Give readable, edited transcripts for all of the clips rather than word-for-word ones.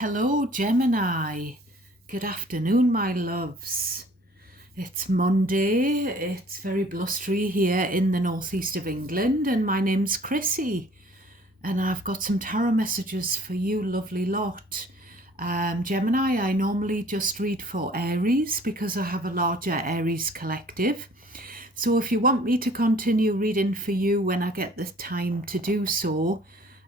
Hello, Gemini. Good afternoon, my loves. It's Monday. It's very blustery here in the northeast of England, and my name's Chrissy. And I've got some tarot messages for you, lovely lot. Gemini, I normally just read for Aries because I have a larger Aries collective. So if you want me to continue reading for you when I get the time to do so,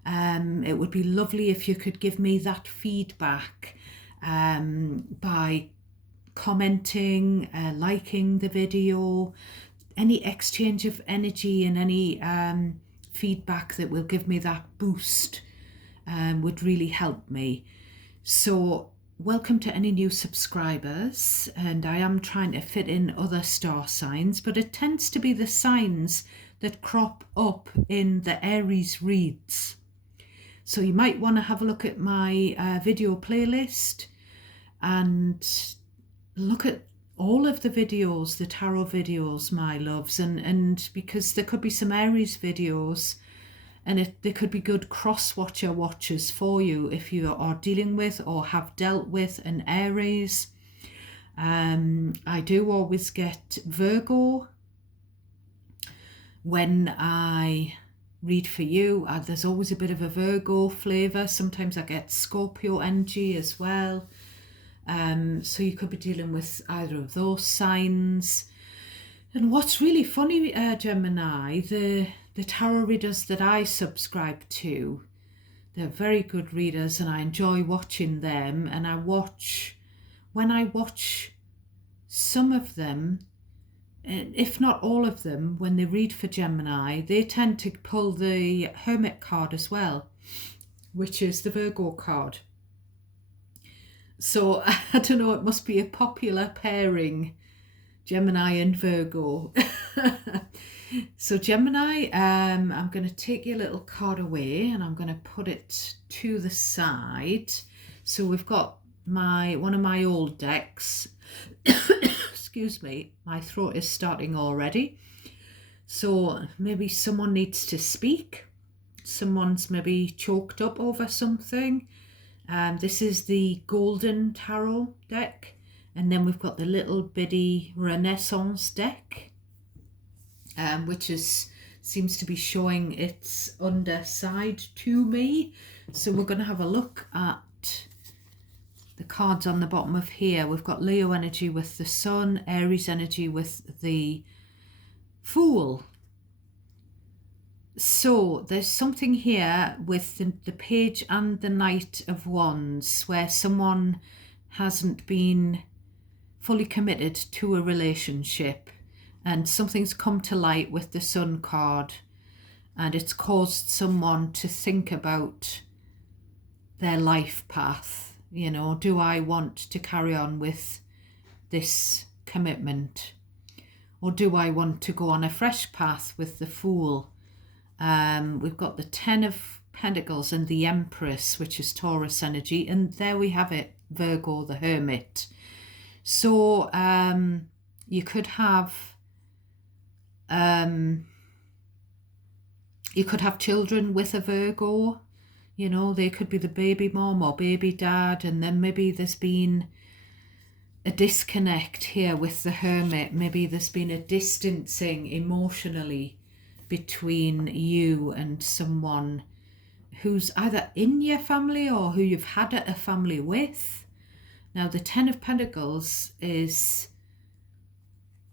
it would be lovely if you could give me that feedback by commenting, liking the video, any exchange of energy and any feedback that will give me that boost would really help me. So welcome to any new subscribers, and I am trying to fit in other star signs, but it tends to be the signs that crop up in the Aries reads. So you might want to have a look at my video playlist and look at all of the videos, the tarot videos, my loves, and because there could be some Aries videos and there could be good cross-watcher watches for you if you are dealing with or have dealt with an Aries. I do always get Virgo when I read for you. There's always a bit of a Virgo flavour. Sometimes I get Scorpio energy as well. So you could be dealing with either of those signs. And what's really funny, Gemini, the tarot readers that I subscribe to, they're very good readers and I enjoy watching them. And when I watch some of them, if not all of them, when they read for Gemini, they tend to pull the Hermit card as well, which is the Virgo card. So I don't know, it must be a popular pairing, Gemini and Virgo. So Gemini, I'm going to take your little card away and I'm going to put it to the side. So we've got one of my old decks. Excuse me, my throat is starting already. So maybe someone needs to speak. Someone's maybe choked up over something. This is the Golden Tarot deck. And then we've got the little bitty Renaissance deck, which seems to be showing its underside to me. So we're going to have a look at the cards on the bottom of here. We've got Leo energy with the Sun, Aries energy with the Fool. So there's something here with the Page and the Knight of Wands where someone hasn't been fully committed to a relationship and something's come to light with the Sun card and it's caused someone to think about their life path. You know, do I want to carry on with this commitment? Or do I want to go on a fresh path with the Fool? We've got the Ten of Pentacles and the Empress, which is Taurus energy. And there we have it, Virgo, the Hermit. So you could have children with a Virgo. You know, they could be the baby mom or baby dad, and then maybe there's been a disconnect here with the Hermit. Maybe there's been a distancing emotionally between you and someone who's either in your family or who you've had a family with. Now, the Ten of Pentacles is,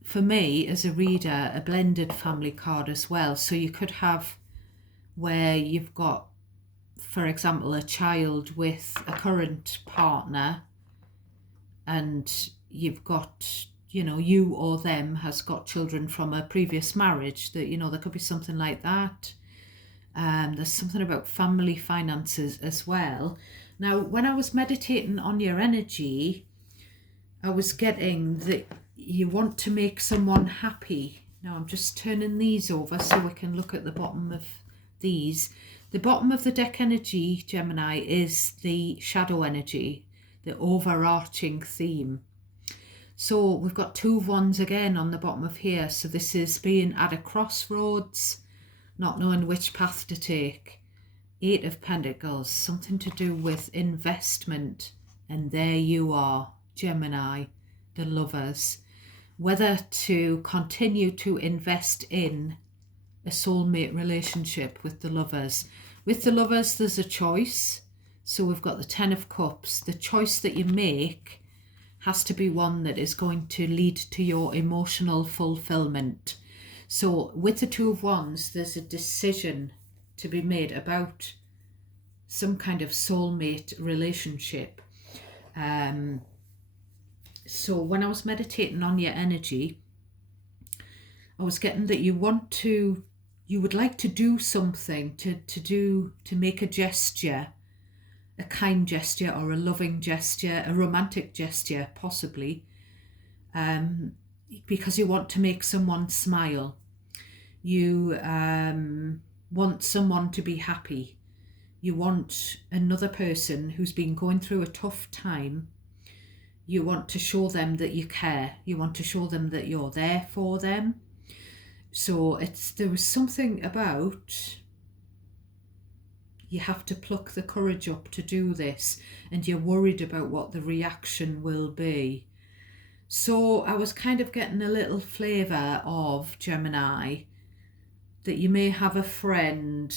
for me as a reader, a blended family card as well. So you could have where you've got, for example, a child with a current partner and you've got, you know, you or them has got children from a previous marriage. That, you know, there could be something like that. There's something about family finances as well. Now, when I was meditating on your energy, I was getting that you want to make someone happy. Now, I'm just turning these over so we can look at the bottom of these. The bottom of the deck energy, Gemini, is the shadow energy, the overarching theme. So we've got Two of Wands again on the bottom of here. So this is being at a crossroads, not knowing which path to take. Eight of Pentacles, something to do with investment. And there you are, Gemini, the Lovers. Whether to continue to invest in a soulmate relationship with the Lovers. With the Lovers, there's a choice. So we've got the Ten of Cups. The choice that you make has to be one that is going to lead to your emotional fulfillment. So with the Two of Wands, there's a decision to be made about some kind of soulmate relationship. So when I was meditating on your energy, I was getting that you would like to do something, to make a gesture, a kind gesture or a loving gesture, a romantic gesture possibly, because you want to make someone smile. You want someone to be happy. You want another person who's been going through a tough time. You want to show them that you care. You want to show them that you're there for them. So there was something about you have to pluck the courage up to do this, and you're worried about what the reaction will be. So I was kind of getting a little flavour of, Gemini, that you may have a friend,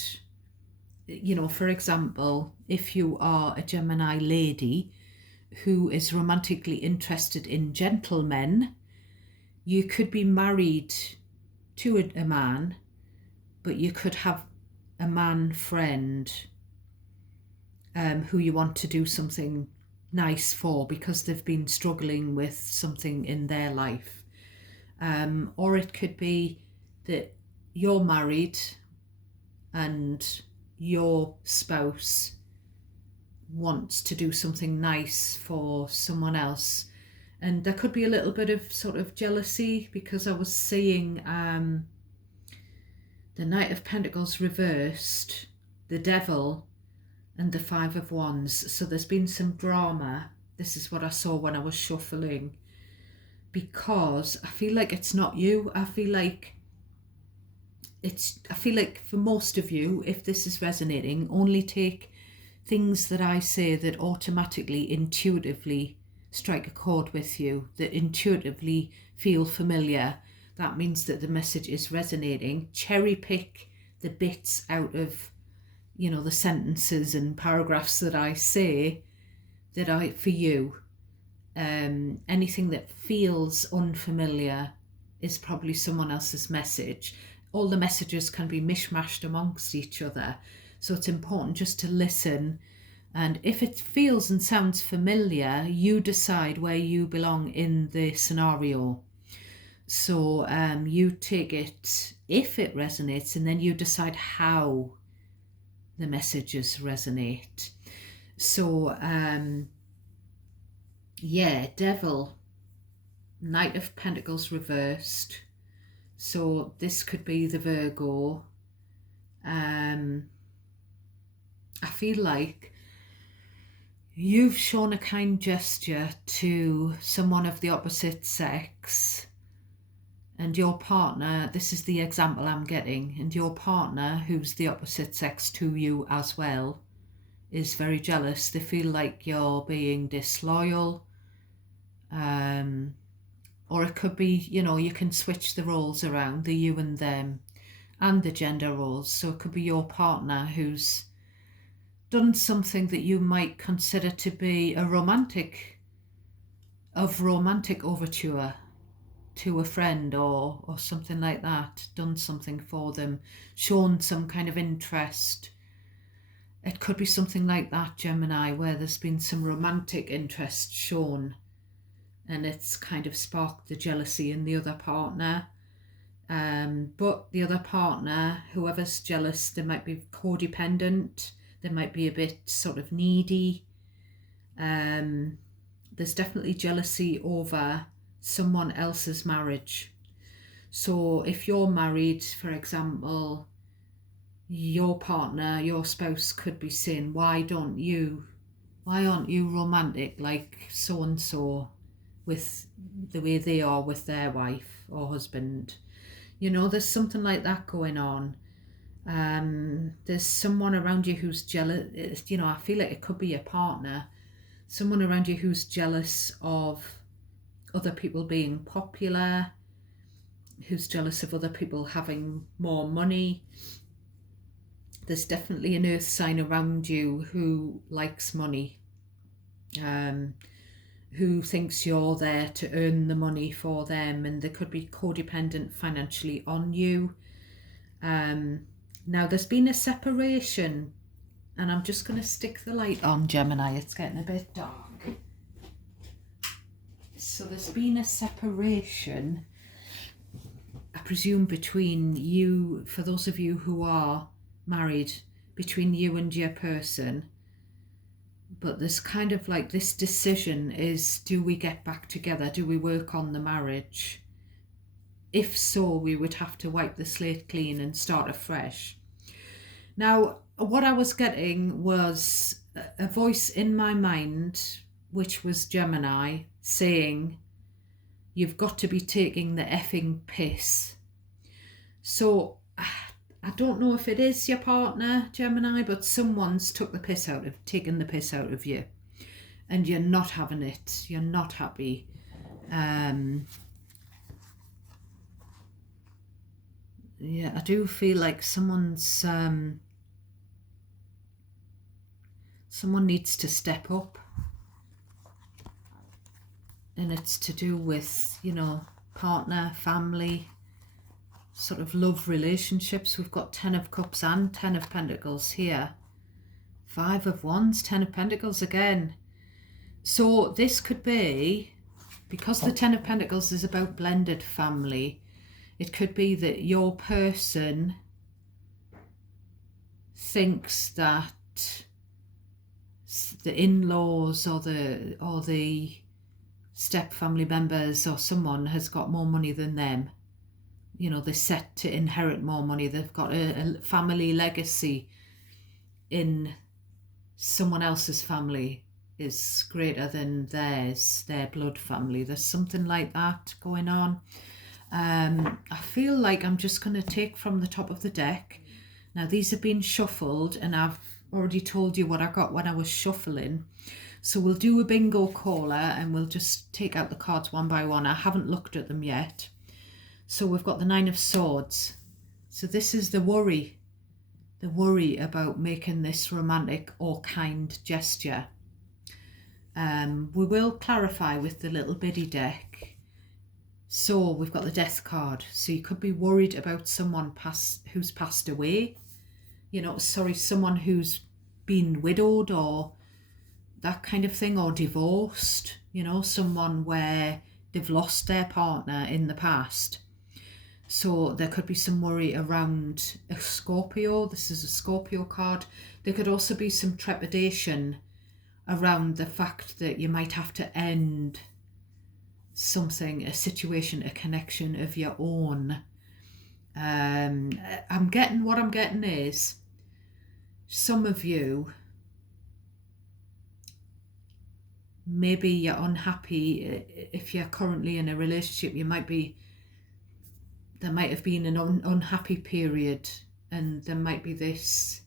for example, if you are a Gemini lady who is romantically interested in gentlemen, you could be married to a man, but you could have a man friend who you want to do something nice for because they've been struggling with something in their life. Or it could be that you're married and your spouse wants to do something nice for someone else. And there could be a little bit of sort of jealousy, because I was seeing the Knight of Pentacles reversed, the Devil, and the Five of Wands. So there's been some drama. This is what I saw when I was shuffling, because I feel like it's not you. I feel like for most of you, if this is resonating, only take things that I say that automatically, intuitively strike a chord with you, that intuitively feel familiar. That means that the message is resonating. Cherry pick the bits out of, the sentences and paragraphs that I say for you. Anything that feels unfamiliar is probably someone else's message. All the messages can be mishmashed amongst each other. So it's important just to listen. And if it feels and sounds familiar, you decide where you belong in the scenario. So you take it if it resonates, and then you decide how the messages resonate. So Devil, Knight of Pentacles reversed. So this could be the Virgo. I feel like you've shown a kind gesture to someone of the opposite sex, and your partner, this is the example I'm getting, and your partner, who's the opposite sex to you as well, is very jealous. They feel like you're being disloyal. Or it could be, you can switch the roles around, the you and them, and the gender roles. So it could be your partner who's done something that you might consider to be a romantic overture to a friend or something like that, done something for them, shown some kind of interest. It could be something like that, Gemini, where there's been some romantic interest shown, and it's kind of sparked the jealousy in the other partner. But the other partner, whoever's jealous, they might be codependent, they might be a bit sort of needy. There's definitely jealousy over someone else's marriage. So if you're married, for example, your partner, your spouse could be saying, why aren't you romantic like so and so, with the way they are with their wife or husband? There's something like that going on. There's someone around you who's jealous. I feel like it could be a partner, someone around you who's jealous of other people being popular, who's jealous of other people having more money. There's definitely an earth sign around you who likes money, who thinks you're there to earn the money for them, and they could be codependent financially on you. Now there's been a separation, and I'm just going to stick the light on, Gemini. It's getting a bit dark. So there's been a separation, I presume, between you, for those of you who are married, between you and your person. But there's kind of like this decision is, do we get back together? Do we work on the marriage? If so, we would have to wipe the slate clean and start afresh. Now, what I was getting was a voice in my mind, which was Gemini, saying, you've got to be taking the effing piss. So I don't know if it is your partner, Gemini, but someone's taken the piss out of you, and you're not having it. You're not happy. Yeah, I do feel like someone needs to step up, and it's to do with, partner, family, sort of love relationships. We've got 10 of Cups and 10 of Pentacles here. 5 of Wands, 10 of Pentacles again. So this could be, because the 10 of Pentacles is about blended family, it could be that your person thinks that the in-laws or the step family members or someone has got more money than them. They're set to inherit more money. They've got a family legacy in someone else's family is greater than theirs, their blood family. There's something like that going on. I feel like I'm just going to take from the top of the deck. Now, these have been shuffled, and I've already told you what I got when I was shuffling. So we'll do a bingo caller, and we'll just take out the cards one by one. I haven't looked at them yet. So we've got the 9 of Swords. So this is the worry about making this romantic or kind gesture. We will clarify with the little bitty deck. So we've got the Death card. So you could be worried about someone who's passed away. Someone who's been widowed or that kind of thing, or divorced. Someone where they've lost their partner in the past. So there could be some worry around a Scorpio. This is a Scorpio card. There could also be some trepidation around the fact that you might have to end something, a situation, a connection of your own. What I'm getting is some of you, maybe you're unhappy. If you're currently in a relationship, there might have been an unhappy period, and there might be this,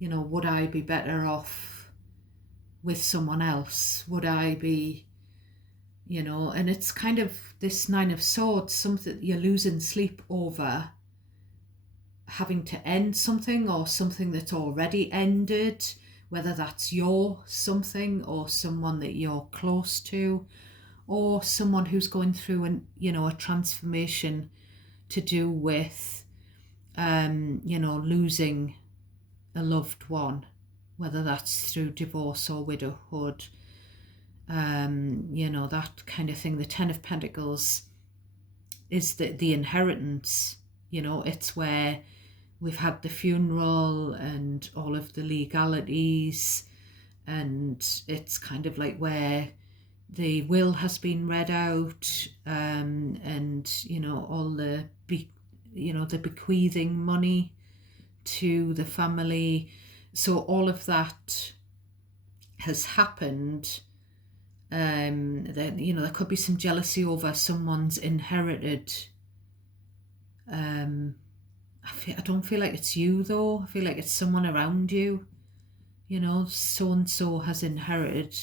would I be better off with someone else? Would I be, and it's kind of this 9 of Swords, something you're losing sleep over, having to end something or something that's already ended, whether that's your something or someone that you're close to, or someone who's going through a transformation to do with, losing a loved one, whether that's through divorce or widowhood, that kind of thing. The 10 of Pentacles is the inheritance. It's where we've had the funeral and all of the legalities, and it's kind of like where the will has been read out, and all the the bequeathing money to the family. So all of that has happened. There could be some jealousy over someone's inherited I don't feel like it's you though. I feel like it's someone around you. You know, so and so has inherited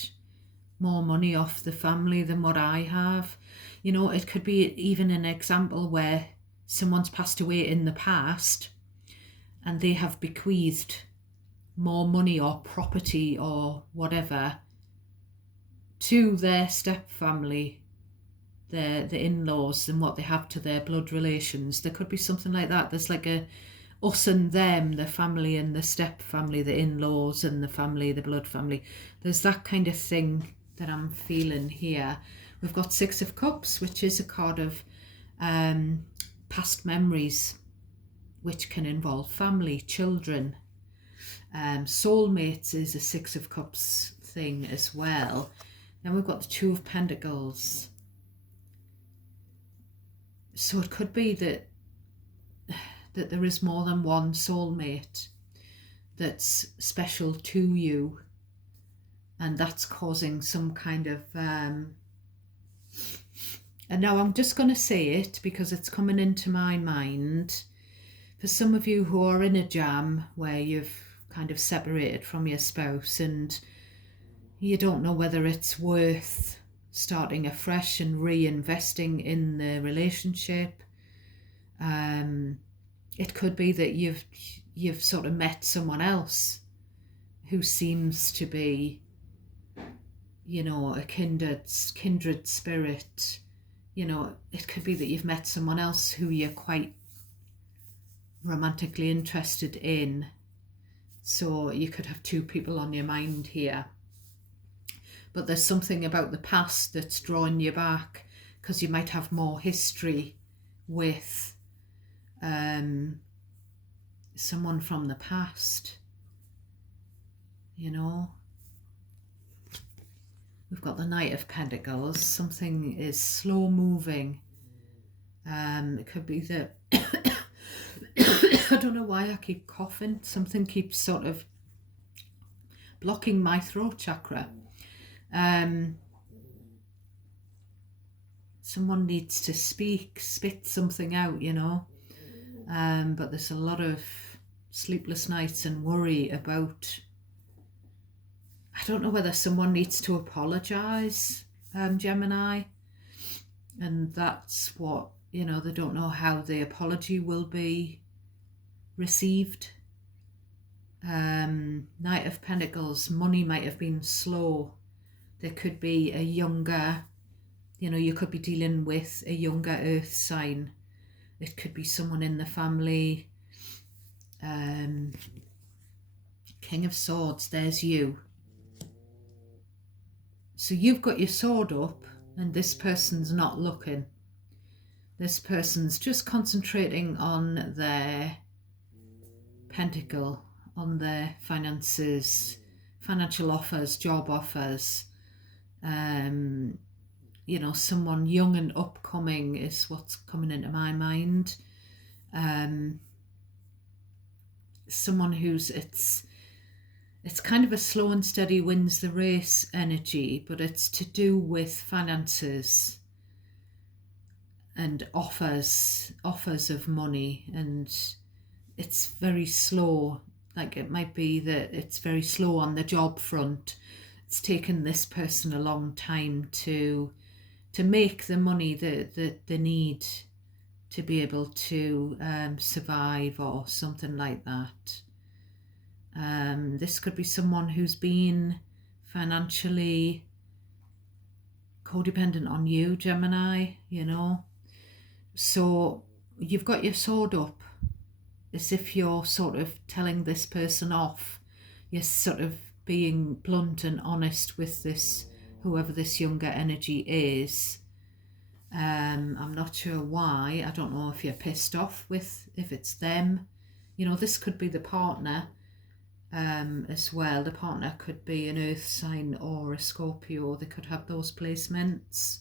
more money off the family than what I have. You know, it could be even an example where someone's passed away in the past and they have bequeathed more money or property or whatever to their step family, the in-laws, than what they have to their blood relations. There could be something like that. There's like a us and them, the family and the step family, the in-laws and the family, the blood family. There's that kind of thing that I'm feeling here. We've got Six of Cups, which is a card of past memories, which can involve family, children. Soulmates is a Six of Cups thing as well. Then we've got the Two of Pentacles. So it could be that there is more than one soulmate that's special to you, and that's causing some kind of and now I'm just going to say it because it's coming into my mind. For some of you who are in a jam where you've kind of separated from your spouse and you don't know whether it's worth starting afresh and reinvesting in the relationship, it could be that you've sort of met someone else who seems to be, you know, a kindred spirit. You know, it could be that you've met someone else who you're quite romantically interested in. So you could have two people on your mind here. But there's something about the past that's drawing you back, because you might have more history with someone from the past, you know. We've got the Knight of Pentacles. Something is slow moving. It could be that I don't know why I keep coughing. Something keeps sort of blocking my throat chakra. Someone needs to spit something out, you know. But there's a lot of sleepless nights and worry about, I don't know whether someone needs to apologise, Gemini, and that's what, you know, they don't know how the apology will be received. Knight of Pentacles, money might have been slow. There could be a younger, you know, you could be dealing with a younger earth sign. It could be someone in the family. King of Swords, there's you. So you've got your sword up and this person's not looking. This person's just concentrating on their pentacle, on their finances, financial offers, job offers. You know, someone young and upcoming is what's coming into my mind. Someone who's, it's kind of a slow and steady wins the race energy, but it's to do with finances and offers of money, and it's very slow. Like, it might be that it's very slow on the job front. It's taken this person a long time to make the money that they need to be able to survive or something like that. This could be someone who's been financially codependent on you, Gemini, you know. So you've got your sword up as if you're sort of telling this person off. You're sort of being blunt and honest with this, whoever this younger energy is. I'm not sure why. I don't know if you're pissed off with, if it's them. You know, this could be the partner as well. The partner could be an earth sign or a Scorpio. They could have those placements.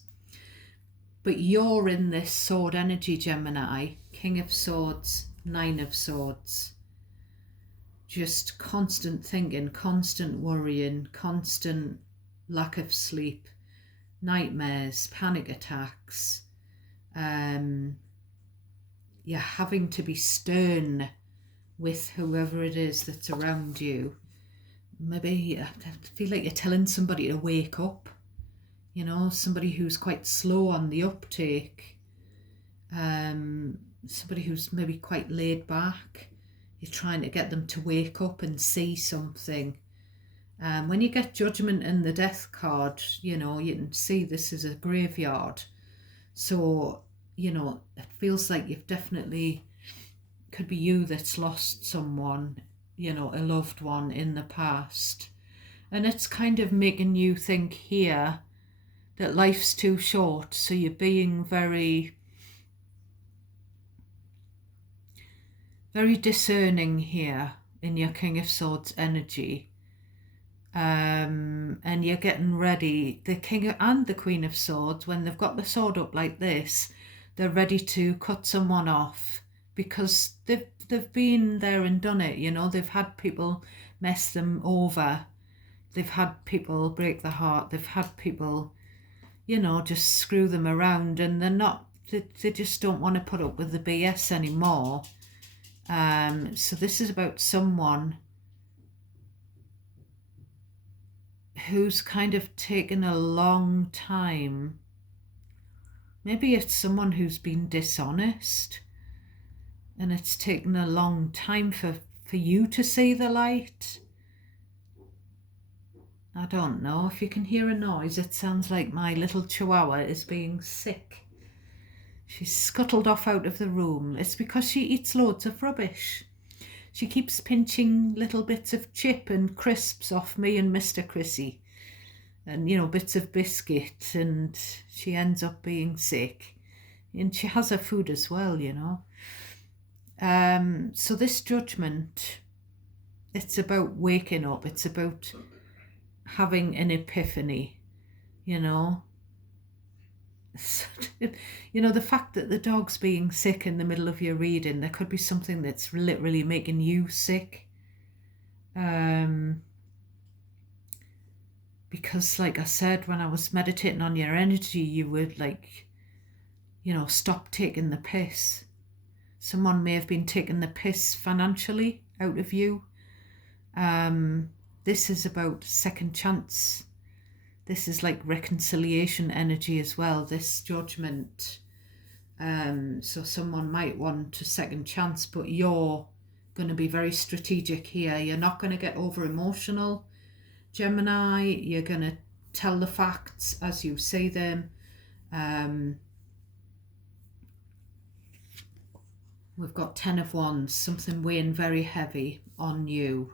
But you're in this sword energy, Gemini. King of Swords, Nine of Swords. Just constant thinking, constant worrying, constant lack of sleep, nightmares, panic attacks, you're having to be stern with whoever it is that's around you. Maybe I feel like you're telling somebody to wake up, you know, somebody who's quite slow on the uptake, somebody who's maybe quite laid back. You're trying to get them to wake up and see something. When you get Judgment and the Death card, you know, you can see this is a graveyard. So, you know, it feels like you've definitely, could be you that's lost someone, you know, a loved one in the past. And it's kind of making you think here that life's too short. So you're being very, very discerning here in your King of Swords energy. And you're getting ready. The King and the Queen of Swords, when they've got the sword up like this, they're ready to cut someone off because they've been there and done it. You know, they've had people mess them over. They've had people break their heart. They've had people, you know, just screw them around, and they just don't want to put up with the BS anymore. So this is about someone who's kind of taken a long time. Maybe it's someone who's been dishonest, and it's taken a long time for you to see the light. I don't know. If you can hear a noise, it sounds like my little chihuahua is being sick. She's scuttled off out of the room. It's because she eats loads of rubbish. She keeps pinching little bits of chip and crisps off me and Mr. Chrissy, and, you know, bits of biscuit, and she ends up being sick. And she has her food as well, you know. So this Judgment, it's about waking up. It's about having an epiphany, you know. You know, the fact that the dog's being sick in the middle of your reading, there could be something that's literally making you sick. Because, like I said, when I was meditating on your energy, you would, like, you know, stop taking the piss. Someone may have been taking the piss financially out of you. This is about second chance. This is like reconciliation energy as well, this Judgment. So someone might want a second chance, but you're going to be very strategic here. You're not going to get over emotional, Gemini. You're going to tell the facts as you see them. We've got 10 of Wands, something weighing very heavy on you.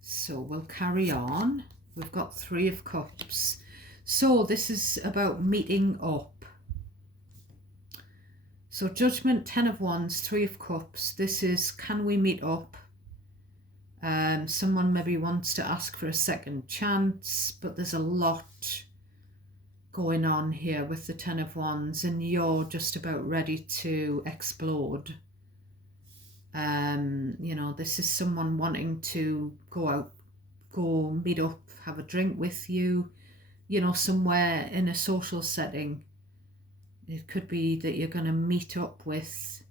So we'll carry on. We've got 3 of Cups. So this is about meeting up. So Judgment, 10 of Wands, 3 of Cups. This is, can we meet up? Someone maybe wants to ask for a second chance, but there's a lot going on here with the 10 of Wands, and you're just about ready to explode. You know, this is someone wanting to go out, go meet up, have a drink with you, you know, somewhere in a social setting. It could be that you're going to meet up with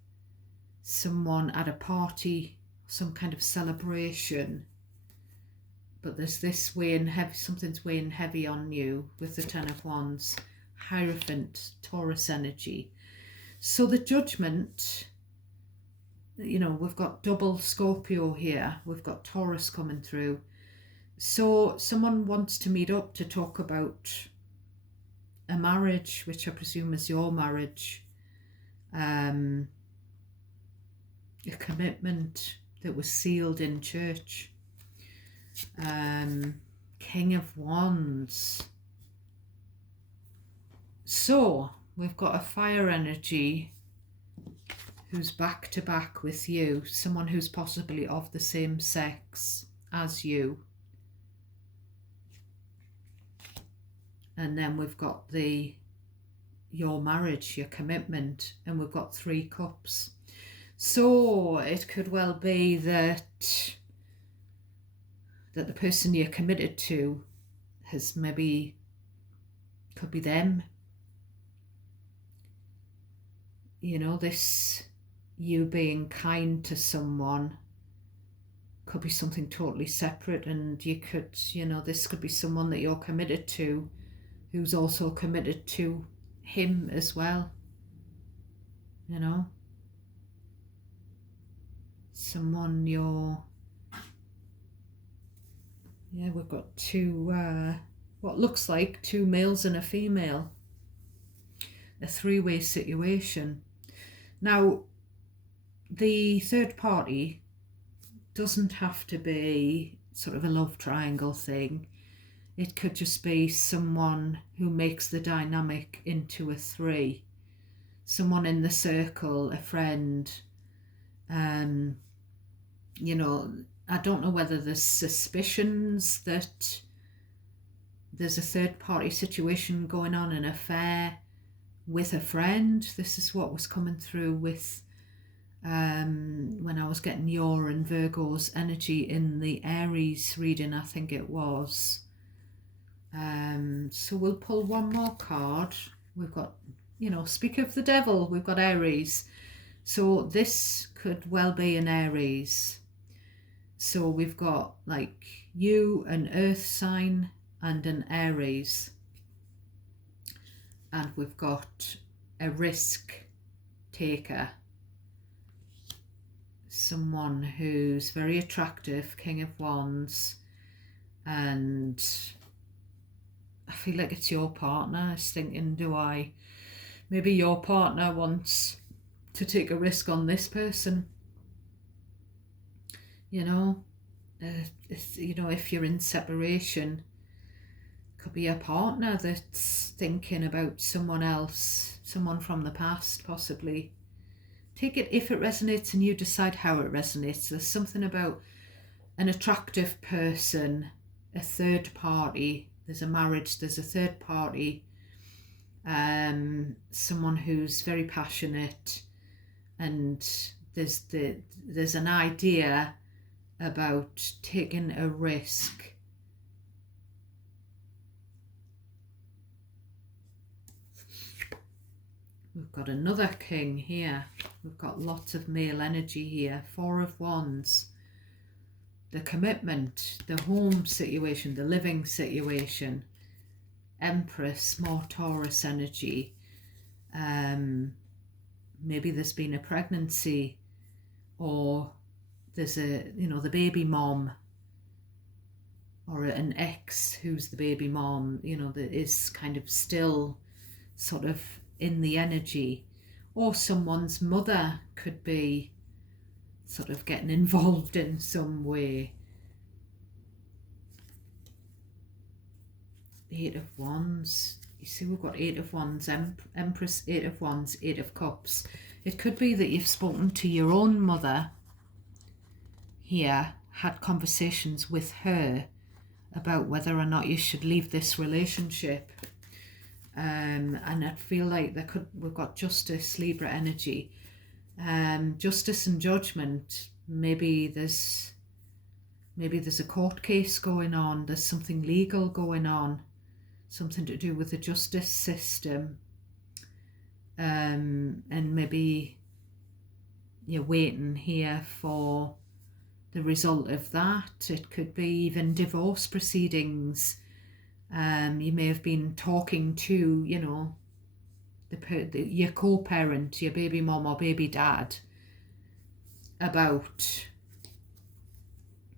someone at a party, some kind of celebration. But there's this weighing heavy, something's weighing heavy on you with the 10 of Wands, Hierophant, Taurus energy. So the Judgment, you know, we've got double Scorpio here. We've got Taurus coming through. So someone wants to meet up to talk about a marriage, which I presume is your marriage. A commitment that was sealed in church. King of Wands. So we've got a fire energy who's back to back with you, someone who's possibly of the same sex as you. And then we've got your marriage, your commitment, and we've got 3 cups. So it could well be that the person you're committed to has maybe Could be them. You know, this you being kind to someone could be something totally separate, and you could, you know, this could be someone that you're committed to who's also committed to him as well, you know. Someone you're, yeah, we've got two, what looks like two males and a female, a three-way situation. Now, the third party doesn't have to be sort of a love triangle thing. It could just be someone who makes the dynamic into a three. Someone in the circle, a friend. You know, I don't know whether there's suspicions that there's a third party situation going on, an affair with a friend. This is what was coming through with when I was getting your and Virgo's energy in the Aries reading, I think it was. So we'll pull one more card. We've got, you know, speak of the devil, we've got Aries. So this could well be an Aries. So we've got like you, an earth sign, and an Aries. And we've got a risk taker. Someone who's very attractive, King of Wands, and I feel like it's your partner. I was thinking, maybe your partner wants to take a risk on this person, you know. You know, if you're in separation, could be a partner that's thinking about someone else, someone from the past possibly. Take it if it resonates and you decide how it resonates. There's something about an attractive person, a third party. There's a marriage, there's a third party. Someone who's very passionate, and there's an idea about taking a risk. We've got another king here. We've got lots of male energy here. Four of Wands. The commitment, the home situation, the living situation. Empress, more Taurus energy. Maybe there's been a pregnancy, or there's a, you know, the baby mom, or an ex who's the baby mom, you know, that is kind of still sort of in the energy, or someone's mother could be sort of getting involved in some way. Eight of Wands. You see, we've got Eight of Wands, Empress, Eight of Wands, Eight of Cups. It could be that you've spoken to your own mother here, had conversations with her about whether or not you should leave this relationship. And I feel like we've got Justice, Libra energy. Justice and Judgment. Maybe there's a court case going on. There's something legal going on. Something to do with the justice system. And maybe you're waiting here for the result of that. It could be even divorce proceedings. You may have been talking to, you know, your co-parent, your baby mom or baby dad, about,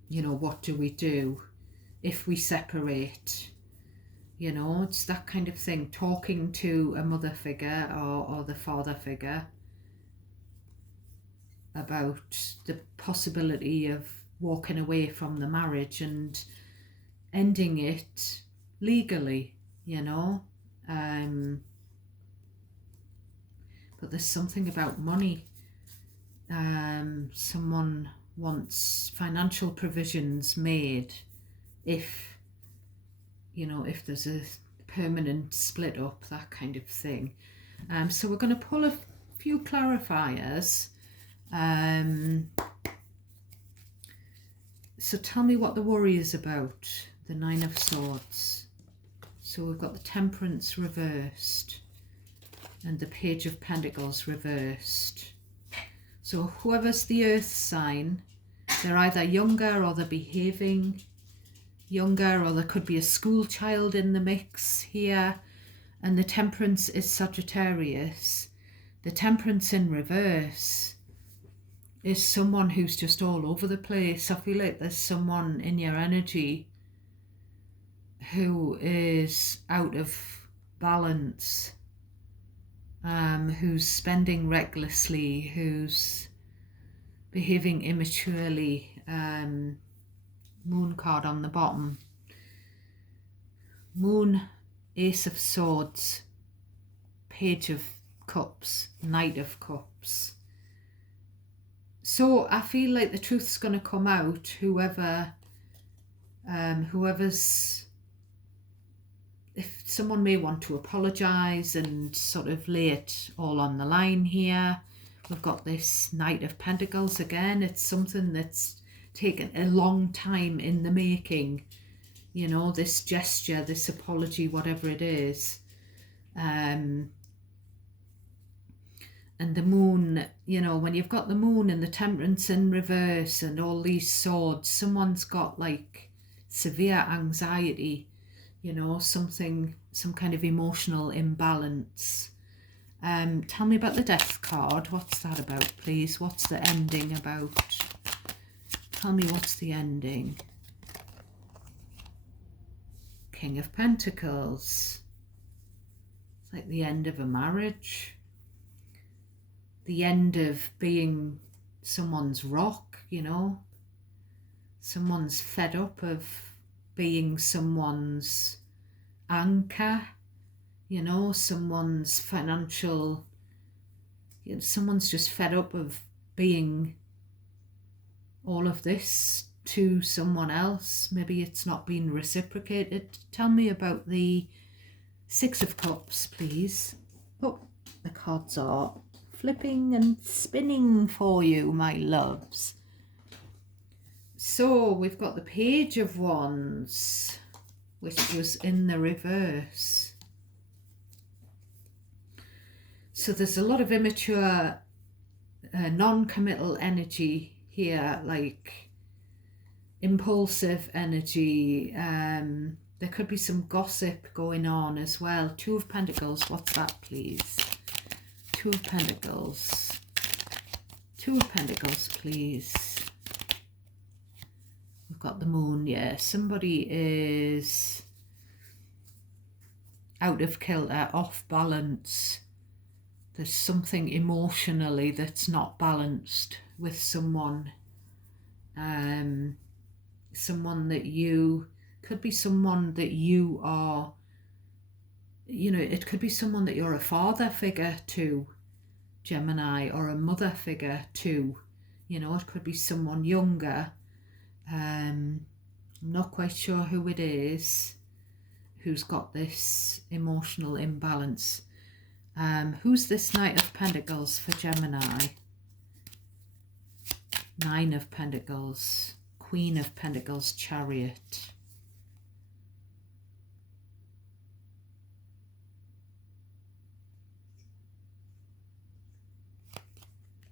you know, what do we do if we separate? You know, it's that kind of thing. Talking to a mother figure or the father figure about the possibility of walking away from the marriage and ending it legally, you know. But there's something about money. Someone wants financial provisions made if, you know, if there's a permanent split up, that kind of thing. So we're going to pull a few clarifiers. So tell me what the worry is about. The Nine of Swords. So we've got the Temperance reversed and the Page of Pentacles reversed. So whoever's the earth sign, they're either younger or they're behaving younger, or there could be a school child in the mix here. And the Temperance is Sagittarius. The Temperance in reverse is someone who's just all over the place. I feel like there's someone in your energy who is out of balance, who's spending recklessly, who's behaving immaturely. Moon card on the bottom. Moon, Ace of Swords, Page of Cups, Knight of Cups. So I feel like the truth's going to come out. Whoever's, if someone may want to apologise and sort of lay it all on the line here. We've got this Knight of Pentacles again. It's something that's taken a long time in the making, you know, this gesture, this apology, whatever it is. And the Moon, you know, when you've got the Moon and the Temperance in reverse and all these swords, someone's got like severe anxiety, you know, some kind of emotional imbalance. Tell me about the Death card. What's that about, please? What's the ending about? Tell me what's the ending. King of Pentacles. It's like the end of a marriage. The end of being someone's rock, you know. Someone's fed up of being someone's anchor, you know, someone's financial, you know, someone's just fed up of being all of this to someone else. Maybe it's not being reciprocated. Tell me about the Six of Cups, please. Oh, the cards are flipping and spinning for you, my loves. So we've got the Page of Wands, which was in the reverse. So there's a lot of immature, non-committal energy here, like impulsive energy. There could be some gossip going on as well. Two of Pentacles, what's that, please? Two of Pentacles. Two of Pentacles, please. We've got the Moon, yeah. Somebody is out of kilter, off balance. There's something emotionally that's not balanced with someone. Someone that you, could be someone that you are, you know, it could be someone that you're a father figure to, Gemini, or a mother figure to. You know, it could be someone younger. I'm not quite sure who it is who's got this emotional imbalance. Who's this Knight of Pentacles for Gemini? Nine of Pentacles, Queen of Pentacles, Chariot.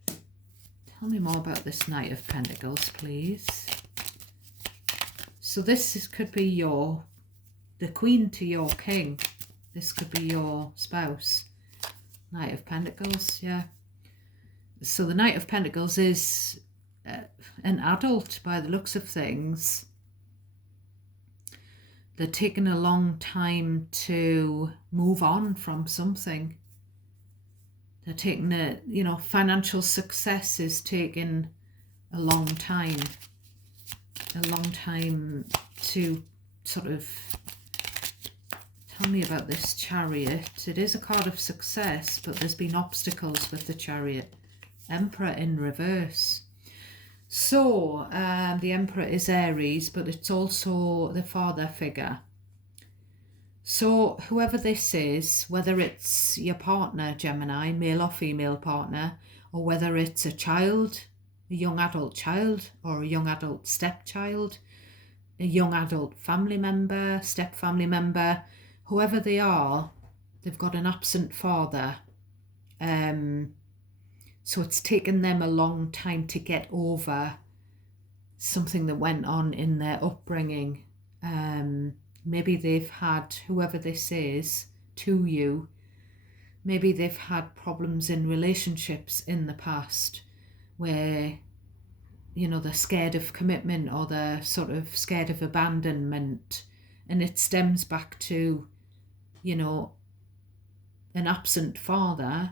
Tell me more about this Knight of Pentacles, please. So this could be the Queen to your King. This could be your spouse. Knight of Pentacles, yeah. So the Knight of Pentacles is an adult by the looks of things. They're taking a long time to move on from something. They're taking financial success is taking a long time. A long time to sort of, tell me about this Chariot. It is a card of success, but there's been obstacles with the Chariot. Emperor in reverse. So the Emperor is Aries, but it's also the father figure. So whoever this is, whether it's your partner, Gemini, male or female partner, or whether it's a child, a young adult child, or a young adult stepchild, a young adult family member, step family member, whoever they are, they've got an absent father. So it's taken them a long time to get over something that went on in their upbringing. Maybe they've had, whoever this is to you, maybe they've had problems in relationships in the past where, you know, they're scared of commitment or they're sort of scared of abandonment. And it stems back to, you know, an absent father,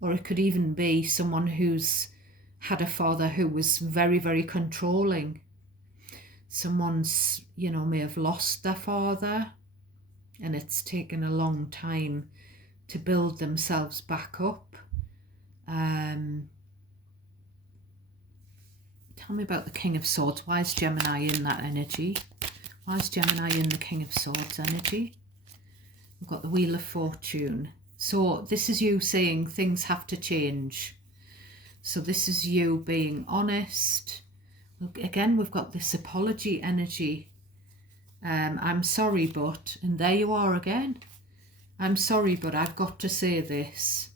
or it could even be someone who's had a father who was very, very controlling. Someone's, you know, may have lost their father and it's taken a long time to build themselves back up. Tell me about the King of Swords. Why is Gemini in that energy? Why is Gemini in the King of Swords energy? We've got the Wheel of Fortune. So this is you saying things have to change. So this is you being honest. Again, we've got this apology energy. I'm sorry, but, and there you are again. I'm sorry, but I've got to say this.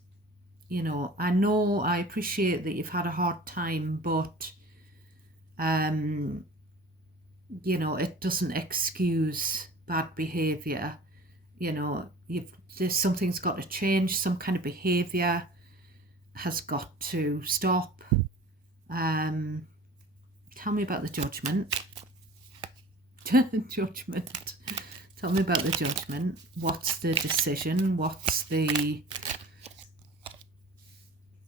You know I appreciate that you've had a hard time, but you know, it doesn't excuse bad behaviour. You know, something's got to change. Some kind of behaviour has got to stop. Tell me about the Judgment. Judgment. Tell me about the Judgment. What's the decision? What's the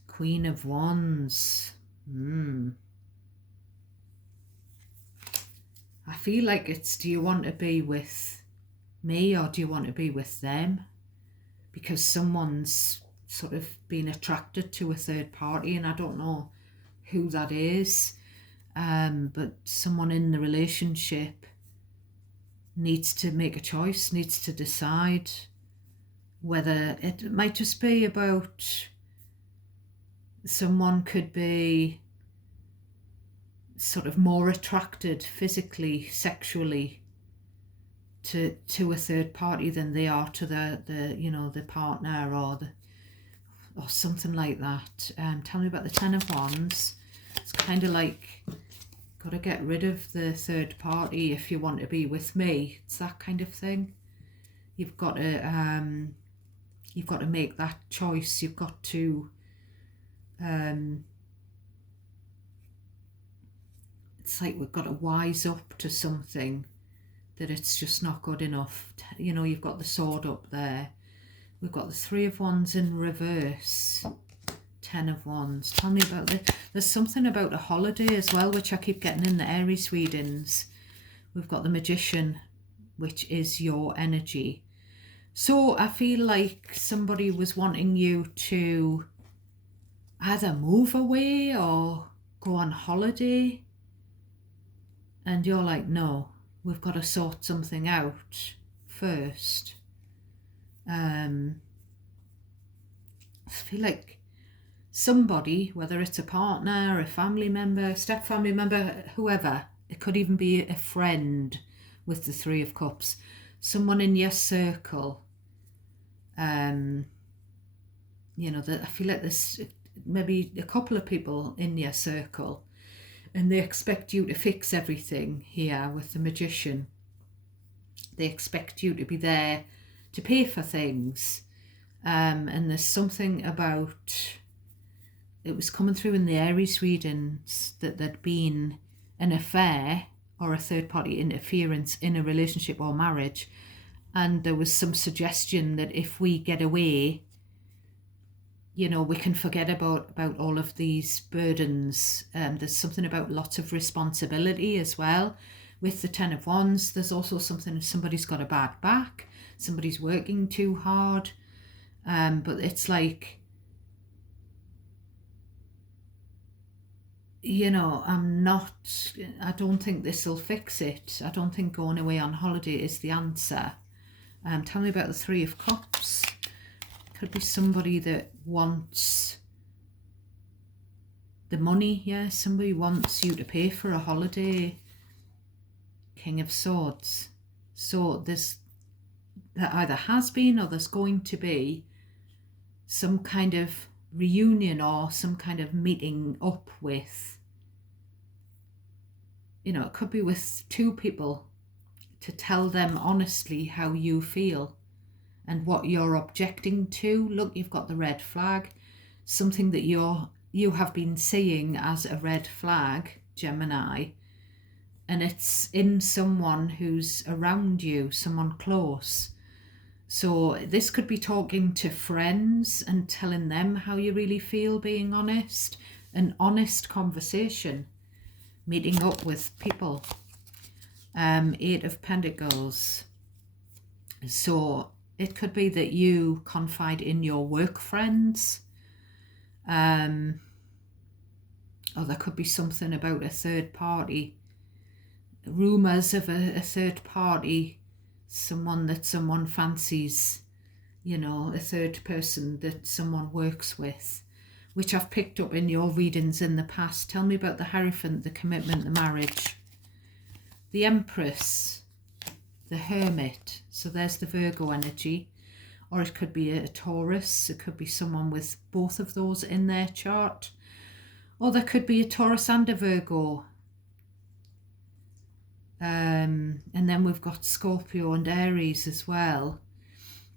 Queen of Wands? I feel like it's, do you want to be with me or do you want to be with them? Because someone's sort of been attracted to a third party, and I don't know who that is, but someone in the relationship needs to make a choice, needs to decide whether it might just be about, someone could be sort of more attracted physically, sexually to a third party than they are to the you know, the partner or something like that. Tell me about the Ten of Wands. It's kind of like, got to get rid of the third party if you want to be with me. It's that kind of thing. You've got to make that choice. You've got to it's like we've got to wise up to something, that it's just not good enough. You know, you've got the Sword up there. We've got the Three of Wands in reverse. Ten of Wands. Tell me about this. There's something about a holiday as well, which I keep getting in the Aries readings. We've got the Magician, which is your energy. So I feel like somebody was wanting you to either move away or go on holiday. And you're like, no, we've got to sort something out first. I feel like somebody, whether it's a partner, a family member, step family member, whoever, it could even be a friend with the Three of Cups, someone in your circle, you know, that I feel like there's maybe a couple of people in your circle and they expect you to fix everything here with the Magician. They expect you to be there to pay for things. And there's something about, it was coming through in the Aries readings that there'd been an affair or a third party interference in a relationship or marriage. And there was some suggestion that if we get away, you know, we can forget about all of these burdens. There's something about lots of responsibility as well. With the Ten of Wands, there's also something, somebody's got a bad back, somebody's working too hard. But it's like, you know, I don't think this will fix it. I don't think going away on holiday is the answer. Tell me about the Three of Cups. Could be somebody that wants the money. Yeah, somebody wants you to pay for a holiday. King of Swords. So there's there either has been or there's going to be some kind of reunion or some kind of meeting up with, it could be with two people, to tell them honestly how you feel and what you're objecting to. Look, you've got the red flag, something that you have been seeing as a red flag, Gemini, and it's in someone who's around you, someone close. So this could be talking to friends and telling them how you really feel, being honest, an honest conversation, meeting up with people. 8 of Pentacles. So it could be that you confide in your work friends. Or there could be something about a third party. Rumours of a third party, someone that someone fancies, a third person that someone works with, which I've picked up in your readings in the past. Tell me about the Hierophant, the commitment, the marriage. The Empress, the Hermit. So there's the Virgo energy. Or it could be a Taurus. It could be someone with both of those in their chart. Or there could be a Taurus and a Virgo. And then we've got Scorpio and Aries as well.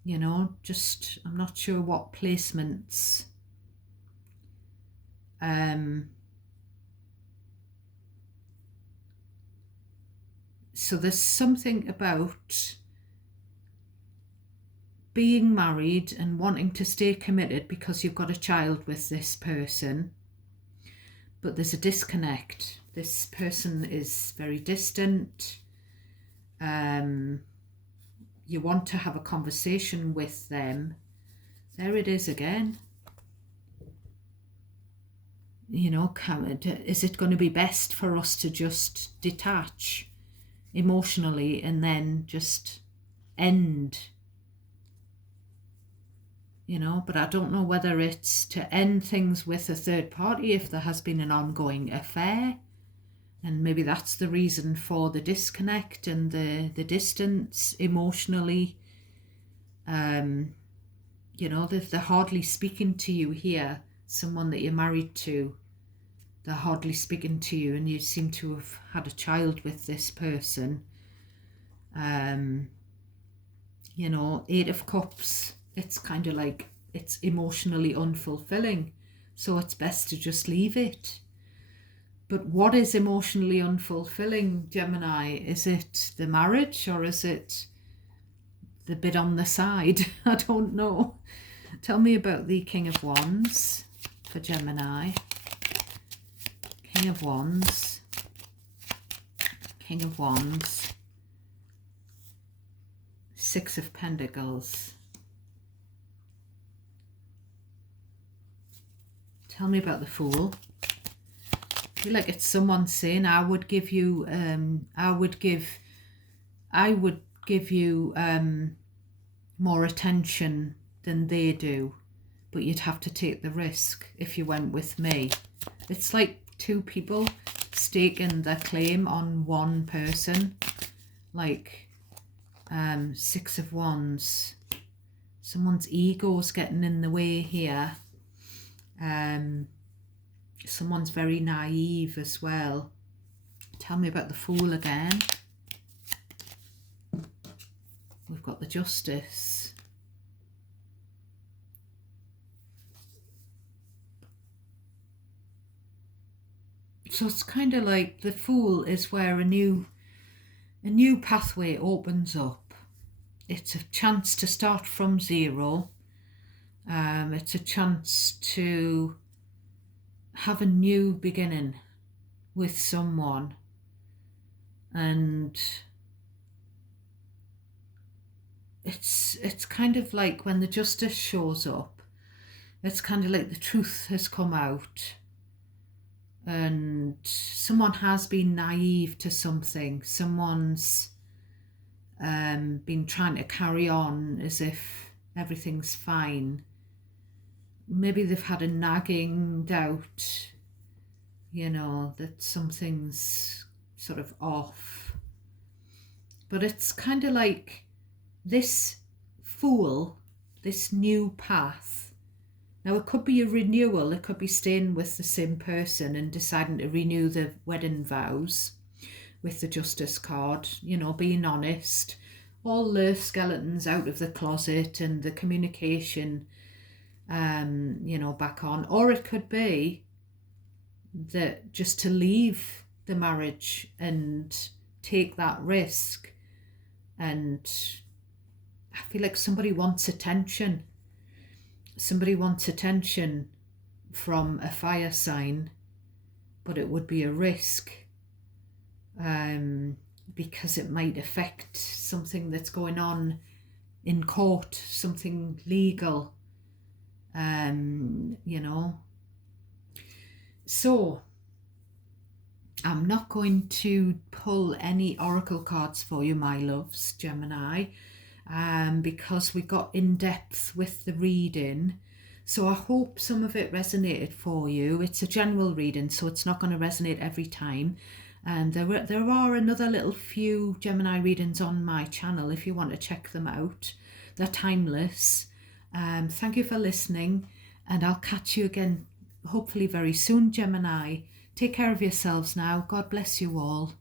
I'm not sure what placements. So there's something about being married and wanting to stay committed because you've got a child with this person, but there's a disconnect. This person is very distant. You want to have a conversation with them. There it is again. Is it going to be best for us to just detach emotionally and then just end? But I don't know whether it's to end things with a third party if there has been an ongoing affair. And maybe that's the reason for the disconnect and the distance emotionally. They're hardly speaking to you here. Someone that you're married to, they're hardly speaking to you, and you seem to have had a child with this person. 8 of Cups, it's kind of like it's emotionally unfulfilling. So it's best to just leave it. But what is emotionally unfulfilling, Gemini? Is it the marriage or is it the bit on the side? I don't know. Tell me about the King of Wands for Gemini. King of Wands. King of Wands. 6 of Pentacles. Tell me about the Fool. I feel like it's someone saying, I would give you more attention than they do, but you'd have to take the risk if you went with me. It's like two people staking their claim on one person. Like 6 of Wands. Someone's ego's getting in the way here. Someone's very naive as well. Tell me about the Fool again. We've got the Justice. So it's kind of like the Fool is where a new pathway opens up. It's a chance to start from zero. It's a chance to have a new beginning with someone, and it's kind of like when the Justice shows up, it's kind of like the truth has come out and someone has been naive to something. Someone's been trying to carry on as if everything's fine. Maybe they've had a nagging doubt, that something's sort of off. But it's kind of like this Fool, this new path. Now, it could be a renewal. It could be staying with the same person and deciding to renew the wedding vows with the Justice card, you know, being honest, all the skeletons out of the closet and the communication, you know, back on. Or it could be that just to leave the marriage and take that risk. And I feel like somebody wants attention. Somebody wants attention from a fire sign, but it would be a risk, because it might affect something that's going on in court, something legal, you know. So I'm not going to pull any oracle cards for you, my loves, Gemini, because we got in depth with the reading. So I hope some of it resonated for you. It's a general reading, so it's not going to resonate every time. And there are another little few Gemini readings on my channel if you want to check them out. They're timeless. Thank you for listening, and I'll catch you again hopefully very soon, Gemini. Take care of yourselves now. God bless you all.